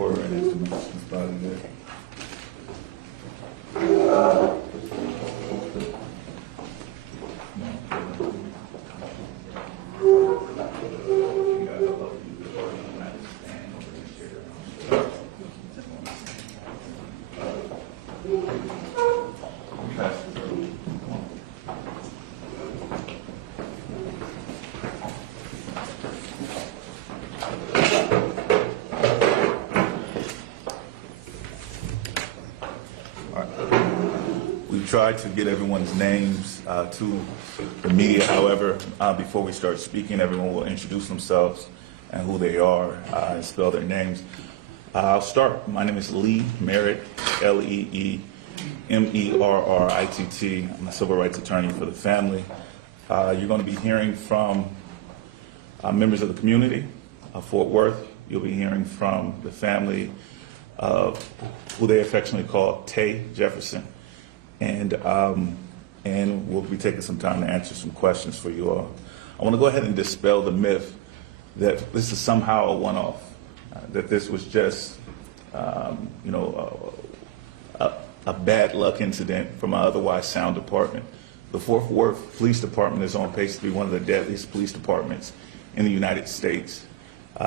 for an instrument. That's about it. We've tried to get everyone's names to the media. However, before we start speaking, everyone will introduce themselves and who they are and spell their names. I'll start. My name is Lee Merritt, Leemerritt. I'm a civil rights attorney for the family. You're going to be hearing from members of the community of Fort Worth. You'll be hearing from the family of who they affectionately call Tay Jefferson. And we'll be taking some time to answer some questions for you all. I want to go ahead and dispel the myth that this is somehow a one-off, that this was just, a bad luck incident from an otherwise sound department. The Fort Worth Police Department is on pace to be one of the deadliest police departments in the United States.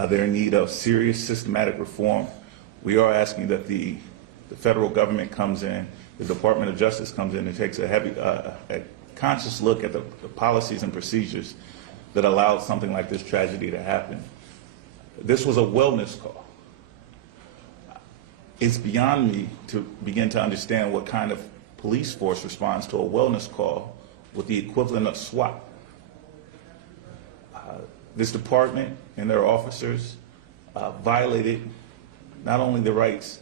They're in need of serious systematic reform. We are asking that the federal government comes in, the Department of Justice comes in and takes a conscious look at the policies and procedures that allowed something like this tragedy to happen. This was a wellness call. It's beyond me to begin to understand what kind of police force responds to a wellness call with the equivalent of SWAT. This department and their officers violated not only the rights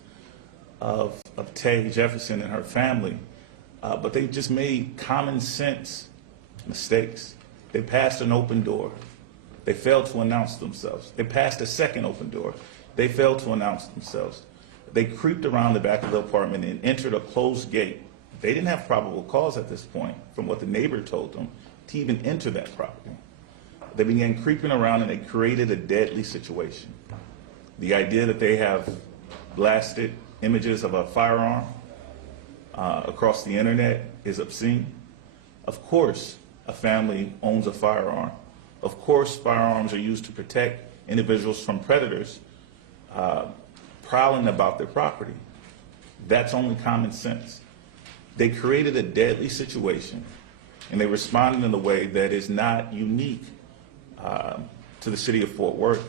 of Tay Jefferson and her family, but they just made common sense mistakes. They passed an open door. They failed to announce themselves. They passed a second open door. They failed to announce themselves. They creeped around the back of the apartment and entered a closed gate. They didn't have probable cause at this point, from what the neighbor told them, to even enter that property. They began creeping around and they created a deadly situation. The idea that they have blasted images of a firearm across the internet is obscene. Of course, a family owns a firearm. Of course, firearms are used to protect individuals from predators prowling about their property. That's only common sense. They created a deadly situation, and they responded in a way that is not unique to the city of Fort Worth.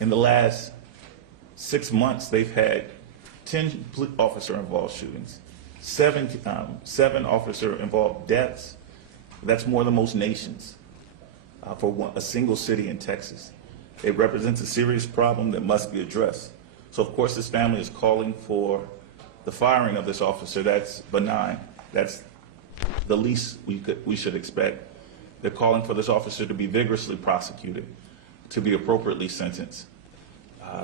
In the last 6 months, they've had 10 officer-involved shootings, seven officer-involved deaths. That's more than most nations for a single city in Texas. It represents a serious problem that must be addressed. So, of course, this family is calling for the firing of this officer. That's benign. That's the least we should expect. They're calling for this officer to be vigorously prosecuted, to be appropriately sentenced.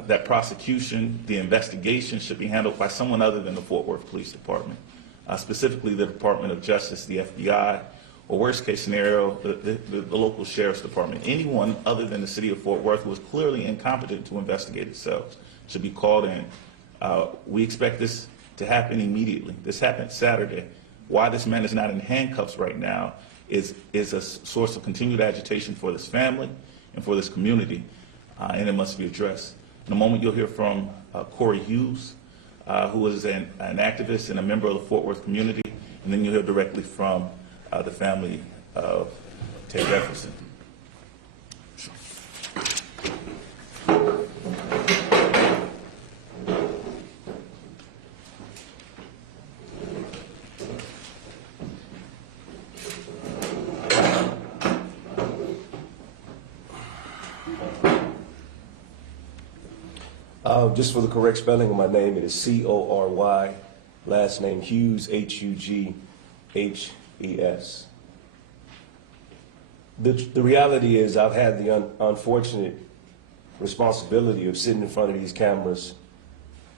That prosecution, the investigation, should be handled by someone other than the Fort Worth Police Department, specifically the Department of Justice, the FBI, or worst case scenario, the local sheriff's department. Anyone other than the city of Fort Worth who is clearly incompetent to investigate itself should be called in. We expect this to happen immediately. This happened Saturday. Why this man is not in handcuffs right now is a source of continued agitation for this family and for this community, and it must be addressed. In a moment, you'll hear from Corey Hughes, who is an activist and a member of the Fort Worth community, and then you'll hear directly from the family of Tay Jefferson. Just for the correct spelling of my name, it is C-O-R-Y, last name Hughes, H-U-G-H-E-S. The reality is I've had the unfortunate responsibility of sitting in front of these cameras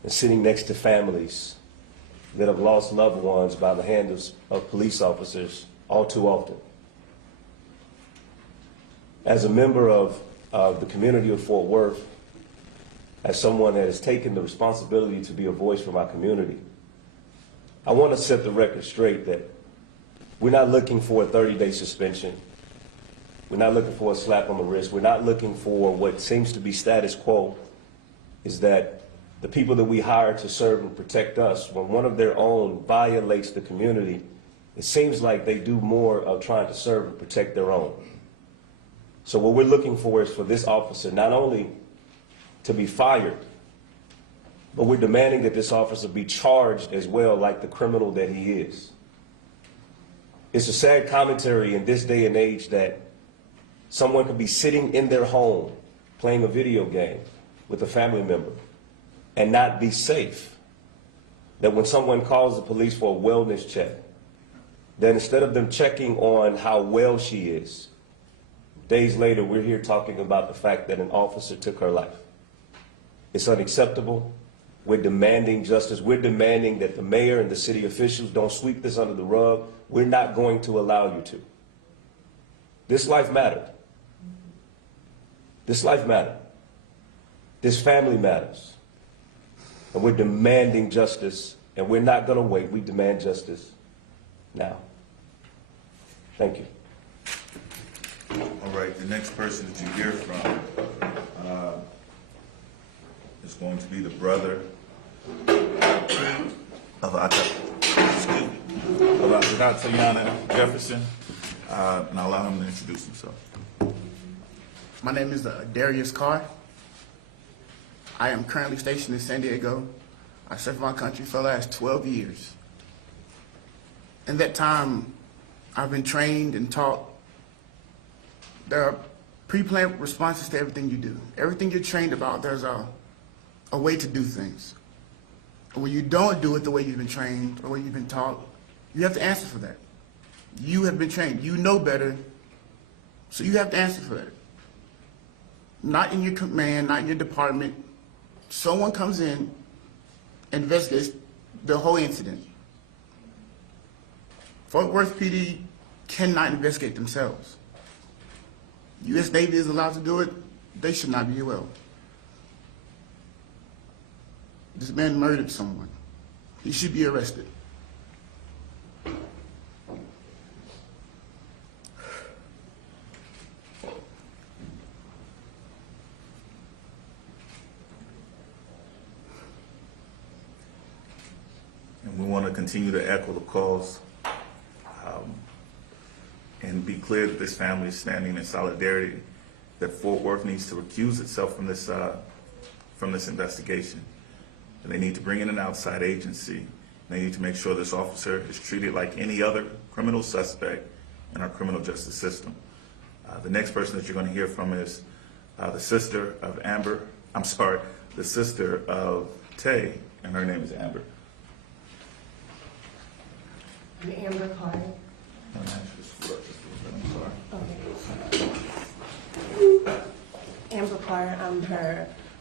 and sitting next to families that have lost loved ones by the hands of police officers all too often. As a member of the community of Fort Worth, as someone that has taken the responsibility to be a voice for my community, I want to set the record straight that we're not looking for a 30-day suspension. We're not looking for a slap on the wrist. We're not looking for what seems to be status quo, is that the people that we hire to serve and protect us, when one of their own violates the community, it seems like they do more of trying to serve and protect their own. So what we're looking for is for this officer not only to be fired, but we're demanding that this officer be charged as well, like the criminal that he is. It's a sad commentary in this day and age that someone could be sitting in their home playing a video game with a family member and not be safe. That when someone calls the police for a wellness check, that instead of them checking on how well she is, days later we're here talking about the fact that an officer took her life. It's unacceptable. We're demanding justice. We're demanding that the mayor and the city officials don't sweep this under the rug. We're not going to allow you to. This life mattered. This life mattered. This family matters. And we're demanding justice, and we're not going to wait. We demand justice now. Thank you. All right, the next person that you hear from is going to be the brother of Atatiana Jefferson, and I'll allow him to introduce himself. My name is Darius Carr. I am currently stationed in San Diego. I served my country for the last 12 years. In that time, I've been trained and taught. There are pre-planned responses to everything you do. Everything you're trained about, there's a way to do things. And when you don't do it the way you've been trained or the way you've been taught, you have to answer for that. You have been trained. You know better, so you have to answer for that. Not in your command, not in your department. Someone comes in, investigates the whole incident. Fort Worth PD cannot investigate themselves. U.S. Navy is allowed to do it. They should not be well. This man murdered someone. He should be arrested. And we want to continue to echo the calls and be clear that this family is standing in solidarity, that Fort Worth needs to recuse itself from this investigation. And they need to bring in an outside agency. They need to make sure this officer is treated like any other criminal suspect in our criminal justice system. The next person that you're going to hear from is the sister of the sister of Tay, and her name is Amber. I'm Amber Carr. Amber Carr, I'm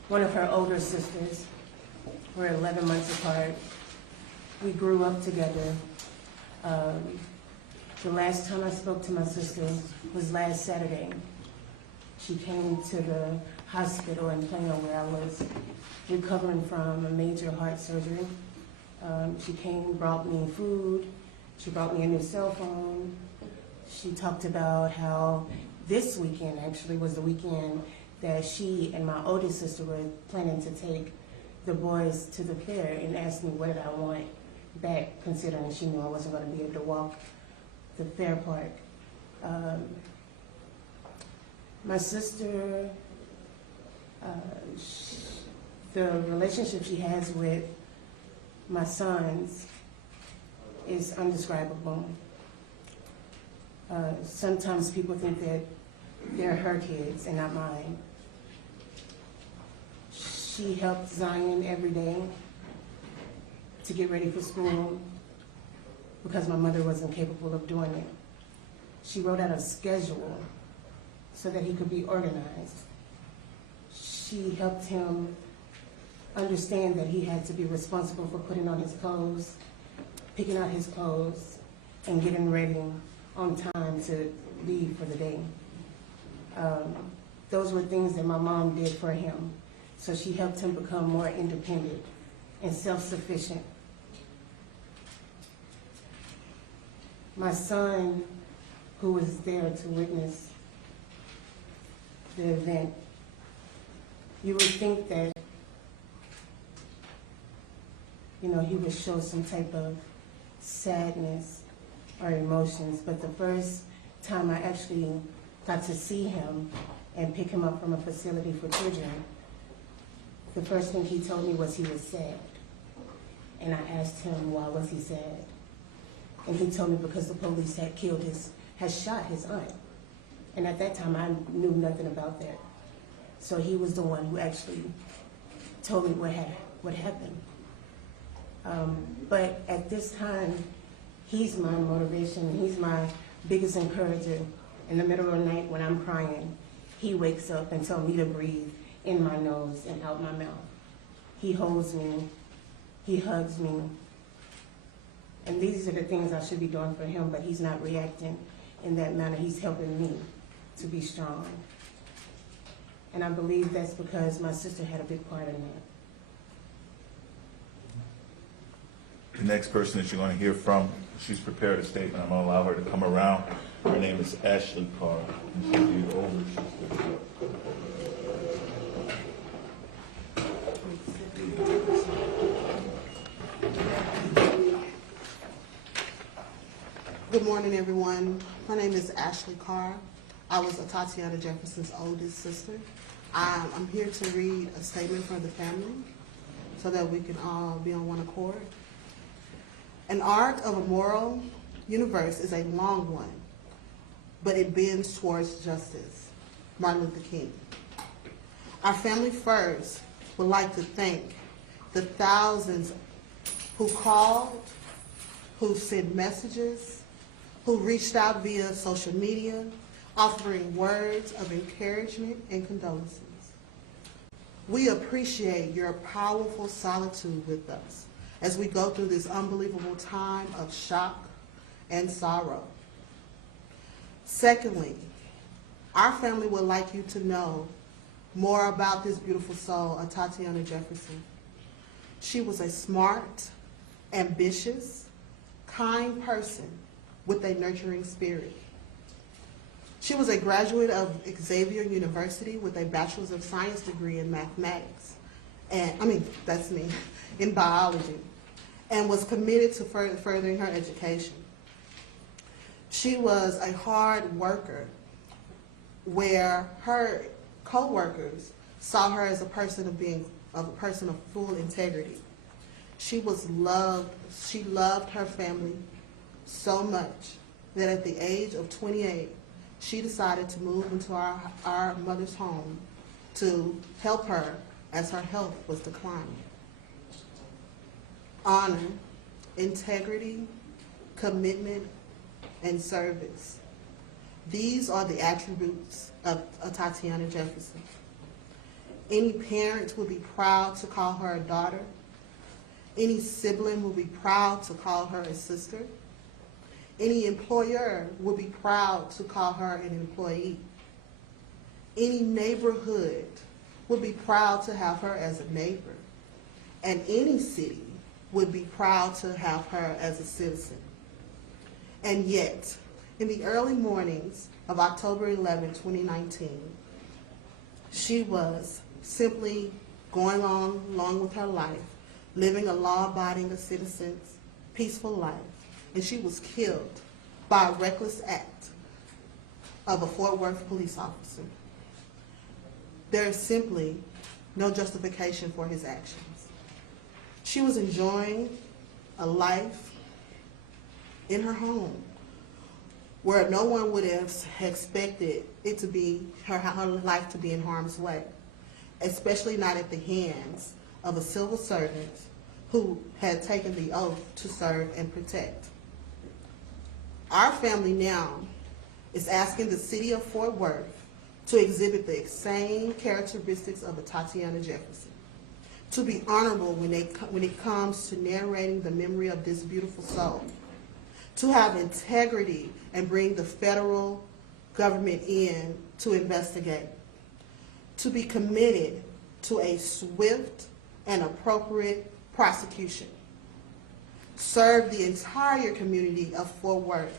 one of her older sisters. We're 11 months apart. We grew up together. The last time I spoke to my sister was last Saturday. She came to the hospital in Plano where I was recovering from a major heart surgery. She came, brought me food. She brought me a new cell phone. She talked about how this weekend actually was the weekend that she and my oldest sister were planning to take the boys to the fair, and asked me what did I want back, considering she knew I wasn't going to be able to walk the fair park. My sister, the relationship she has with my sons is undescribable. Sometimes people think that they're her kids and not mine. She helped Zion every day to get ready for school because my mother wasn't capable of doing it. She wrote out a schedule so that he could be organized. She helped him understand that he had to be responsible for putting on his clothes, picking out his clothes, and getting ready on time to leave for the day. Those were things that my mom did for him. So she helped him become more independent and self-sufficient. My son, who was there to witness the event, you would think that, he would show some type of sadness or emotions, but the first time I actually got to see him and pick him up from a facility for children, the first thing he told me was he was sad. And I asked him, why was he sad? And he told me because the police had shot his aunt. And at that time, I knew nothing about that. So he was the one who actually told me what happened. But at this time, he's my motivation. He's my biggest encourager. In the middle of the night when I'm crying, he wakes up and tells me to breathe in my nose and out my mouth. He holds me. He hugs me. And these are the things I should be doing for him, but he's not reacting in that manner. He's helping me to be strong. And I believe that's because my sister had a big part in that. The next person that you're going to hear from, she's prepared a statement. I'm going to allow her to come around. Her name is Ashley Carr. And she'll read over. Good morning, everyone. My name is Ashley Carr. I was Atatiana Jefferson's oldest sister. I'm here to read a statement for the family so that we can all be on one accord. An arc of a moral universe is a long one, but it bends towards justice. Martin Luther King. Our family first would like to thank the thousands who called, who sent messages, who reached out via social media, offering words of encouragement and condolences. We appreciate your powerful solitude with us as we go through this unbelievable time of shock and sorrow. Secondly, our family would like you to know more about this beautiful soul, Atatiana Jefferson. She was a smart, ambitious, kind person with a nurturing spirit. She was a graduate of Xavier University with a Bachelor's of Science degree in mathematics, in biology, and was committed to furthering her education. She was a hard worker where her co-workers saw her as a person of full integrity. She loved her family so much that at the age of 28, she decided to move into our mother's home to help her as her health was declining. Honor, integrity, commitment, and service. These are the attributes of Atatiana Jefferson. Any parent would be proud to call her a daughter. Any sibling would be proud to call her a sister. Any employer would be proud to call her an employee. Any neighborhood would be proud to have her as a neighbor. And any city would be proud to have her as a citizen. And yet, in the early mornings of October 11, 2019, she was simply going on along with her life, living a law-abiding citizen's peaceful life. And she was killed by a reckless act of a Fort Worth police officer. There is simply no justification for his actions. She was enjoying a life in her home where no one would have expected it to be her life to be in harm's way, especially not at the hands of a civil servant who had taken the oath to serve and protect. Our family now is asking the city of Fort Worth to exhibit the same characteristics of Atatiana Jefferson, to be honorable when it comes to narrating the memory of this beautiful soul, to have integrity and bring the federal government in to investigate, to be committed to a swift and appropriate prosecution. Serve the entire community of Fort Worth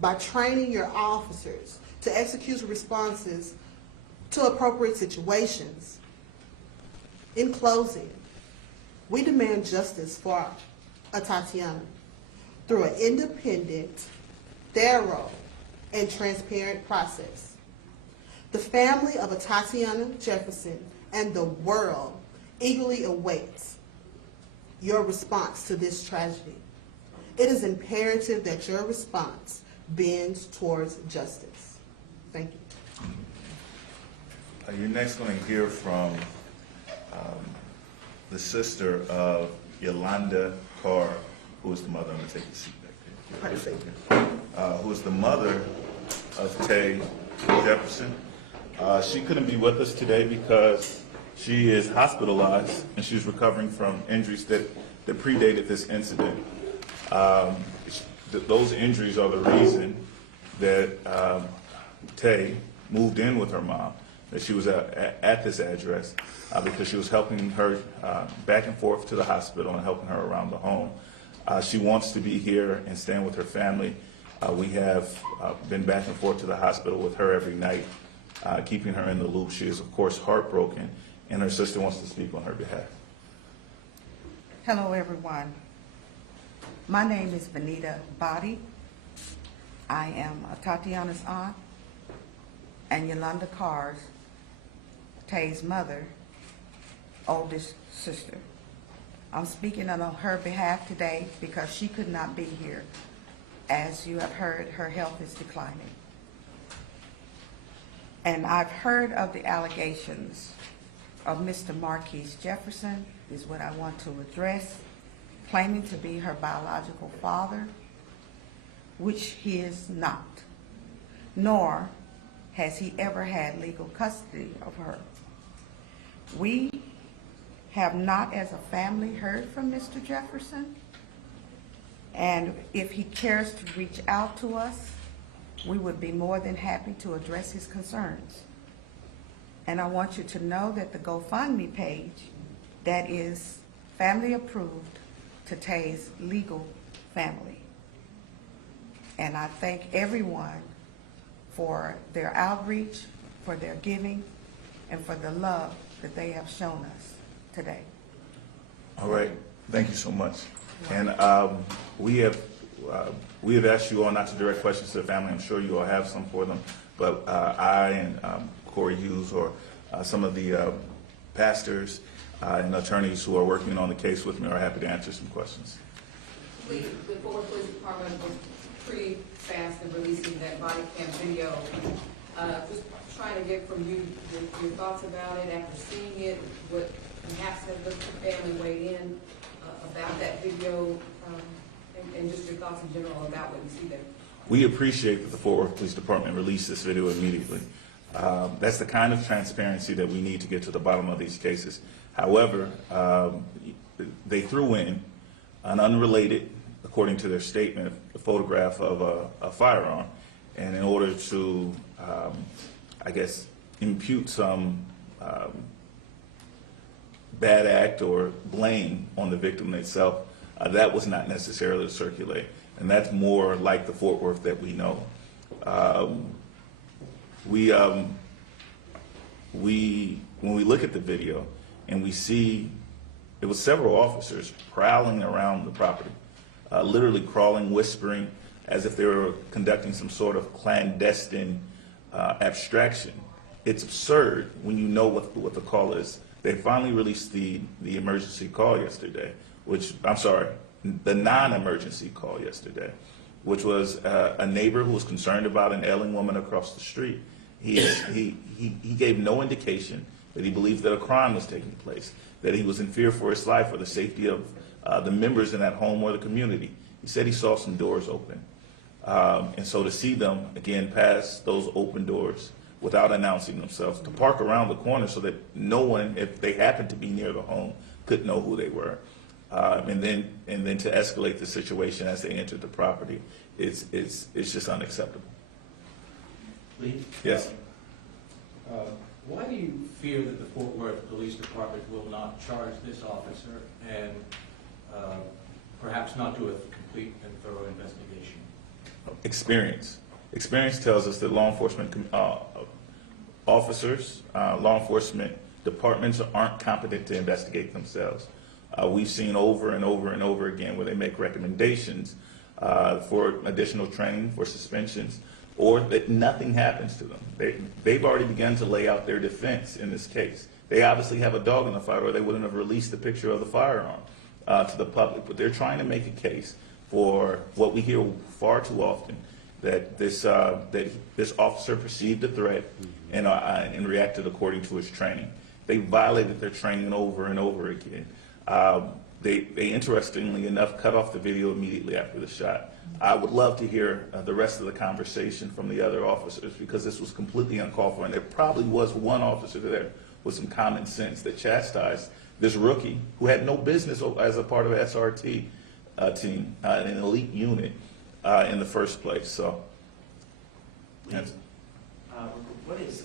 by training your officers to execute responses to appropriate situations. In closing, we demand justice for Atatiana through an independent, thorough, and transparent process. The family of Atatiana Jefferson and the world eagerly awaits your response to this tragedy. It is imperative that your response bends towards justice. Thank you. You're next going to hear from the sister of Yolanda Carr, who is the mother. I'm going to take the seat back there. Who is the mother of Tay Jefferson. She couldn't be with us today because she is hospitalized and she's recovering from injuries that predated this incident. Those injuries are the reason that Tay moved in with her mom, that she was at this address because she was helping her back and forth to the hospital and helping her around the home. She wants to be here and stand with her family. We have been back and forth to the hospital with her every night, keeping her in the loop. She is, of course, heartbroken, and her sister wants to speak on her behalf. Hello, everyone. My name is Vanita Body. I am Tatiana's aunt and Yolanda Carr's, Tay's mother, oldest sister. I'm speaking on her behalf today because she could not be here. As you have heard, her health is declining. And I've heard of the allegations of Mr. Marquise Jefferson, is what I want to address, claiming to be her biological father, which he is not, nor has he ever had legal custody of her. We have not as a family heard from Mr. Jefferson, and if he cares to reach out to us, we would be more than happy to address his concerns. And I want you to know that the GoFundMe page, that is family approved to Tay's legal family. And I thank everyone for their outreach, for their giving, and for the love that they have shown us today. All right, thank you so much. And we have asked you all not to direct questions to the family. I'm sure you all have some for them, but I and Corey Hughes or some of the pastors and attorneys who are working on the case with me are happy to answer some questions. The Fort Worth Police Department was pretty fast in releasing that body cam video. Just trying to get from you your thoughts about it after seeing it, what perhaps has the family weighed in about that video, and just your thoughts in general about what you see there. We appreciate that the Fort Worth Police Department released this video immediately. That's the kind of transparency that we need to get to the bottom of these cases. However, they threw in an unrelated, according to their statement, a photograph of a firearm, and in order to, I guess, impute some bad act or blame on the victim itself, that was not necessarily to circulate. And that's more like the Fort Worth that we know. When we look at the video and we see it was several officers prowling around the property, literally crawling, whispering, as if they were conducting some sort of clandestine abstraction. It's absurd when you know what the call is. They finally released the emergency call yesterday, the non-emergency call yesterday, which was a neighbor who was concerned about an ailing woman across the street. He gave no indication that he believed that a crime was taking place, that he was in fear for his life or the safety of the members in that home or the community. He said he saw some doors open. And so to see them, again, pass those open doors without announcing themselves, to park around the corner so that no one, if they happened to be near the home, could know who they were. And then to escalate the situation as they entered the property, it's just unacceptable. Lee? Yes. Why do you fear that the Fort Worth Police Department will not charge this officer and perhaps not do a complete and thorough investigation? Experience. Experience tells us that law enforcement officers, law enforcement departments aren't competent to investigate themselves. We've seen over and over and over again where they make recommendations for additional training, for suspensions, or that nothing happens to them. They've already begun to lay out their defense in this case. They obviously have a dog in the fight, or they wouldn't have released the picture of the firearm to the public. But they're trying to make a case for what we hear far too often, that this officer perceived a threat and reacted according to his training. They violated their training over and over again. They interestingly enough cut off the video immediately after the shot. I would love to hear the rest of the conversation from the other officers, because this was completely uncalled for, and there probably was one officer there with some common sense that chastised this rookie who had no business as a part of an SRT team, an elite unit in the first place. So, that's, what is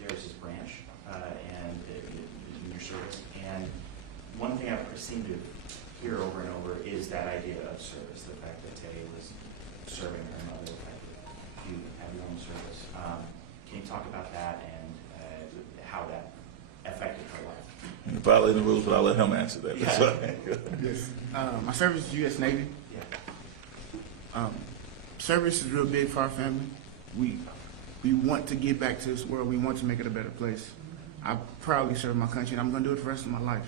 Darius's branch and in your service? And one thing I've seemed to hear over and over is that idea of service, the fact that Tay was serving her mother, the fact that you have your own service. Can you talk about that and how that affected her life? violating the rules, but I'll let him answer that. Yeah. Yes. My service is U.S. Navy. Yeah. Service is real big for our family. We want to give back to this world. We want to make it a better place. I proudly serve my country, and I'm going to do it for the rest of my life.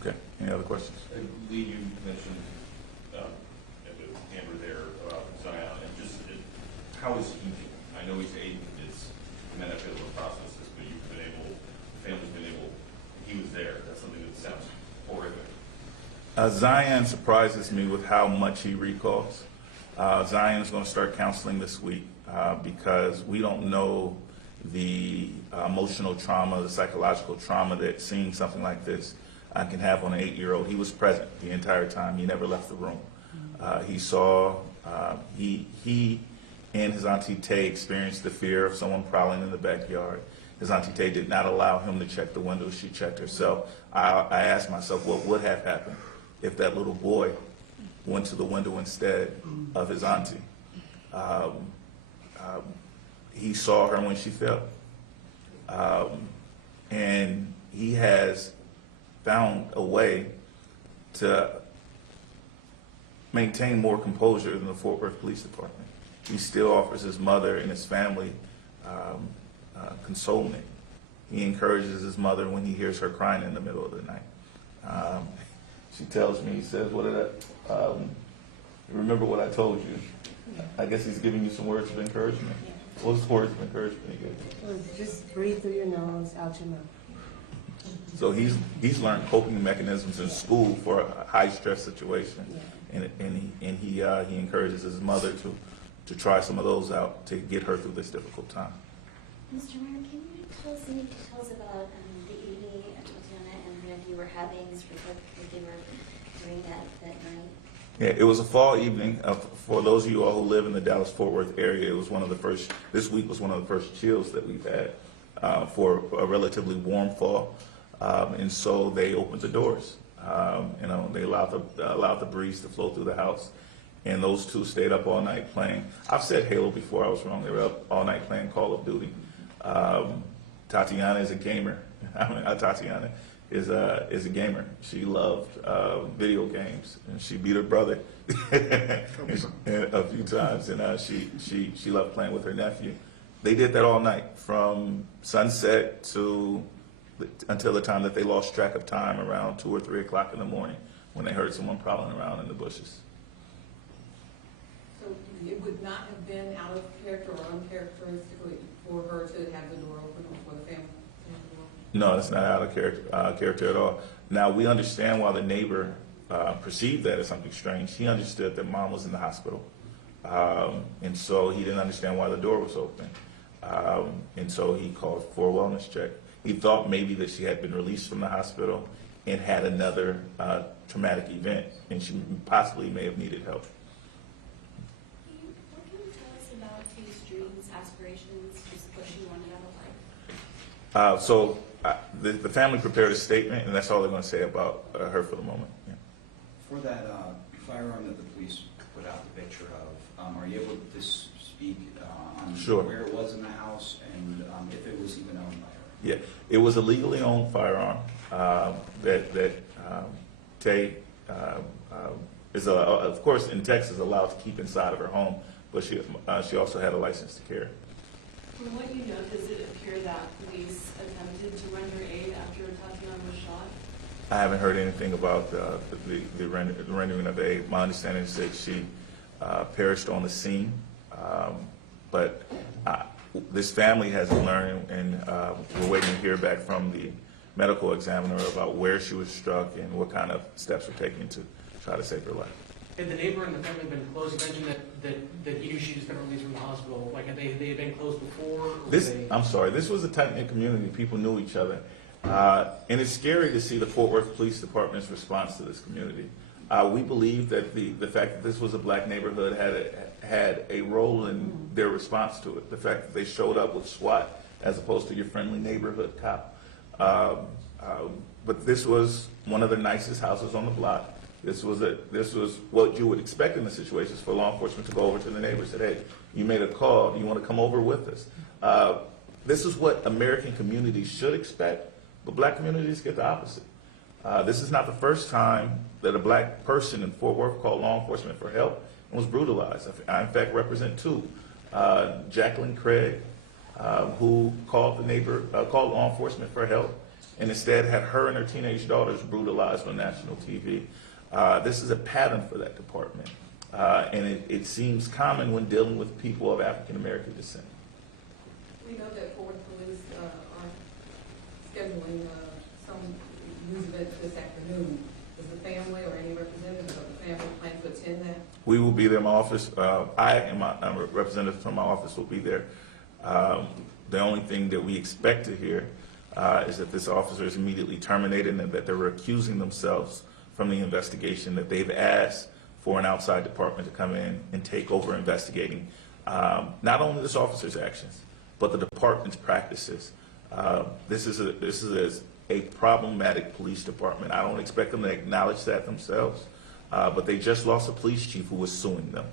Okay, any other questions? Lee, you mentioned at the hammer there about Zion, and just how is he doing? I know he's 8, it's a benefit of the processes, but you've been able, the family's been able, he was there. That's something that sounds horrific. Zion surprises me with how much he recalls. Zion is going to start counseling this week because we don't know the emotional trauma, the psychological trauma that seeing something like this can have on an 8-year-old. He was present the entire time. He never left the room. He saw, he and his Auntie Tay experienced the fear of someone prowling in the backyard. His Auntie Tay did not allow him to check the window. She checked herself. I asked myself, what would have happened if that little boy went to the window instead of his auntie? He saw her when she fell. And he has found a way to maintain more composure than the Fort Worth Police Department. He still offers his mother and his family consolement. He encourages his mother when he hears her crying in the middle of the night. She tells me, he says, what did I, remember what I told you? I guess he's giving you some words of encouragement. What words of encouragement he gave you? Just breathe through your nose, out your mouth. So he's learned coping mechanisms in school for a high stress situation, and he encourages his mother to try some of those out to get her through this difficult time. Mr. Mayor, can you tell us any details about the evening Atatiana and her nephew were having, what they were doing that night? Yeah, it was a fall evening. For those of you all who live in the Dallas-Fort Worth area, it was this week was one of the first chills that we've had for a relatively warm fall. And so they opened the doors. They allowed the breeze to flow through the house. And those two stayed up all night playing. I've said Halo before, I was wrong. They were up all night playing Call of Duty. Tatiana is a gamer. Tatiana is a gamer. She loved video games, and she beat her brother a few times, and she loved playing with her nephew. They did that all night from sunset until the time that they lost track of time around 2 or 3 o'clock in the morning when they heard someone prowling around in the bushes. So it would not have been out of character or uncharacteristically for her to have the door open or for the family to have the door open? No, it's not out of character at all. Now, we understand why the neighbor perceived that as something strange. He understood that mom was in the hospital, and so he didn't understand why the door was open. And so he called for a wellness check. He thought maybe that she had been released from the hospital and had another traumatic event, and she possibly may have needed help. What can you tell us about Tay's dreams, aspirations, just what she wanted out of life? The family prepared a statement, and that's all they're going to say about her for the moment. Yeah. For that firearm that the police put out the picture of, are you able to speak on Sure. where it was in the house and if it was even owned by her? Yeah, it was a legally owned firearm that Tay is, of course, in Texas, allowed to keep inside of her home, but she also had a license to carry. From what you know, does it appear that police attempted to render aid after Atatiana was shot? I haven't heard anything about the rendering of aid. My understanding is that she perished on the scene, but this family hasn't learned, and we're waiting to hear back from the medical examiner about where she was struck and what kind of steps were taken to try to save her life. Had the neighbor and the family been close? You mentioned that he knew she just got released from the hospital. Like, had they been close before? I'm sorry, this was a tight-knit community. People knew each other. And it's scary to see the Fort Worth Police Department's response to this community. We believe that the fact that this was a black neighborhood had a role in their response to it. The fact that they showed up with SWAT as opposed to your friendly neighborhood cop. But this was one of the nicest houses on the block. This was what you would expect in the situations for law enforcement to go over to the neighbor and say, hey, you made a call, do you want to come over with us? This is what American communities should expect, but black communities get the opposite. This is not the first time that a black person in Fort Worth called law enforcement for help and was brutalized. I, in fact, represent two. Jacqueline Craig, who called law enforcement for help, and instead had her and her teenage daughters brutalized on national TV. This is a pattern for that department, and it seems common when dealing with people of African American descent. We know that Fort Worth Police are scheduling some news event this afternoon. Does the family or any representatives of the family plan to attend that? We will be there. My office, I and my representatives from my office will be there. The only thing that we expect to hear is that this officer is immediately terminated and that they're recusing themselves from the investigation, that they've asked for an outside department to come in and take over investigating not only this officer's actions, but the department's practices. This is a problematic police department. I don't expect them to acknowledge that themselves, but they just lost a police chief who was suing them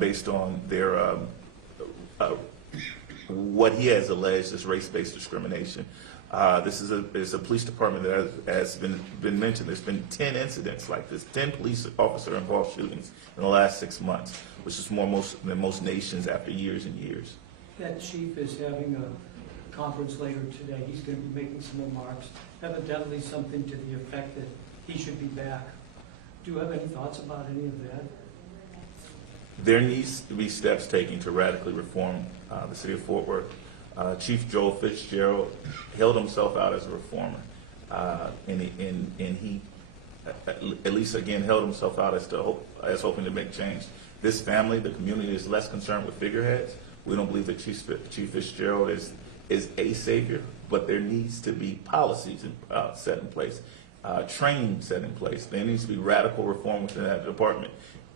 based on their what he has alleged is race-based discrimination. This is a police department that has been mentioned. There's been 10 incidents like this, 10 police officer involved shootings in the last 6 months, which is more than most nations after years and years. That chief is having a conference later today. He's going to be making some remarks, evidently something to the effect that he should be back. Do you have any thoughts about any of that? There needs to be steps taken to radically reform the city of Fort Worth. Chief Joel Fitzgerald held himself out as a reformer, and he, at least again, held himself out as hoping to make change. This family, the community, is less concerned with figureheads. We don't believe that Chief Fitzgerald is a savior, but there needs to be policies set in place, training set in place. There needs to be radical reform within that department.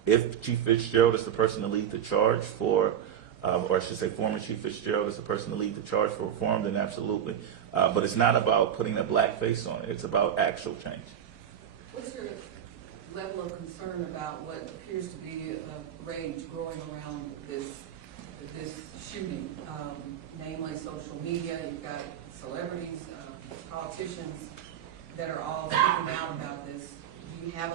If Chief Fitzgerald is the person to lead the charge for, or I should say former Chief Fitzgerald is the person to lead the charge for reform, then absolutely. But it's not about putting a black face on it. It's about actual change. What's your level of concern about what appears to be a rage growing around this shooting? Namely social media, you've got celebrities, politicians that are all speaking out about this. Do you have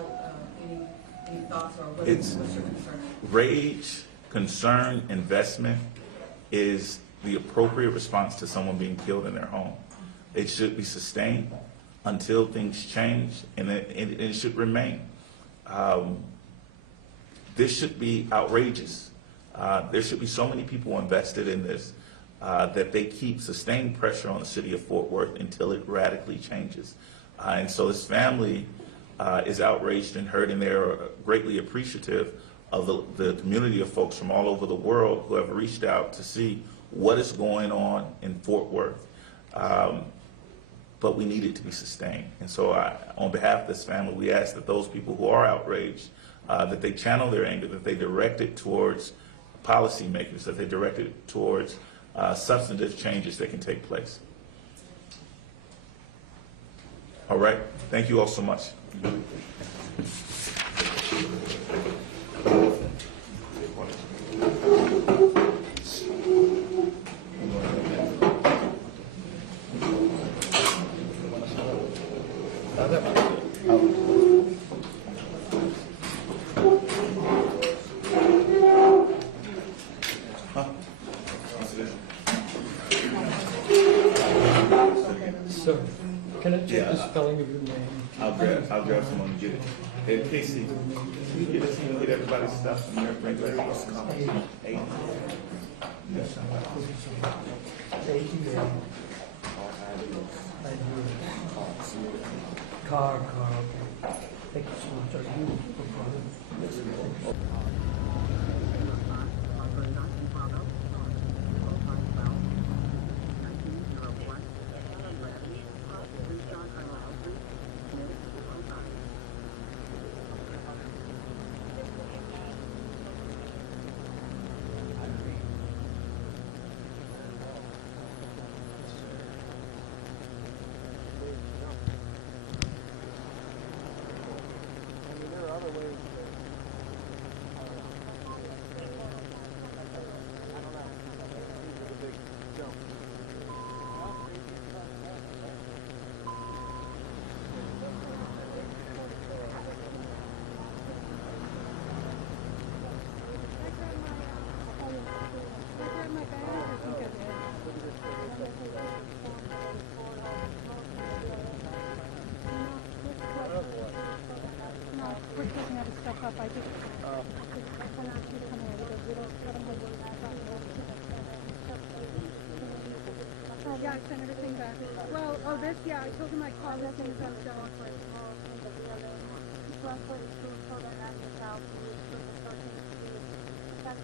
any thoughts or what's your concern? Rage, concern, investment is the appropriate response to someone being killed in their home. It should be sustained until things change, and it should remain. This should be outrageous. There should be so many people invested in this that they keep sustained pressure on the city of Fort Worth until it radically changes. And so this family is outraged and hurt, and they're greatly appreciative of the community of folks from all over the world who have reached out to see what is going on in Fort Worth. But we need it to be sustained. And so on behalf of this family, we ask that those people who are outraged, that they channel their anger, that they direct it towards policymakers, that they direct it towards substantive changes that can take place. All right, thank you all so much. Sir, can I check Yeah, the spelling of your name? I'll grab someone to get it. Hey, Casey, can you get us, get everybody's stuff from their regular house? Eight. Car, okay. Thank you so much. Are you a brother? Yeah, I sent everything back. Well, oh, this, yeah, I told him I called this and stuff, so. That's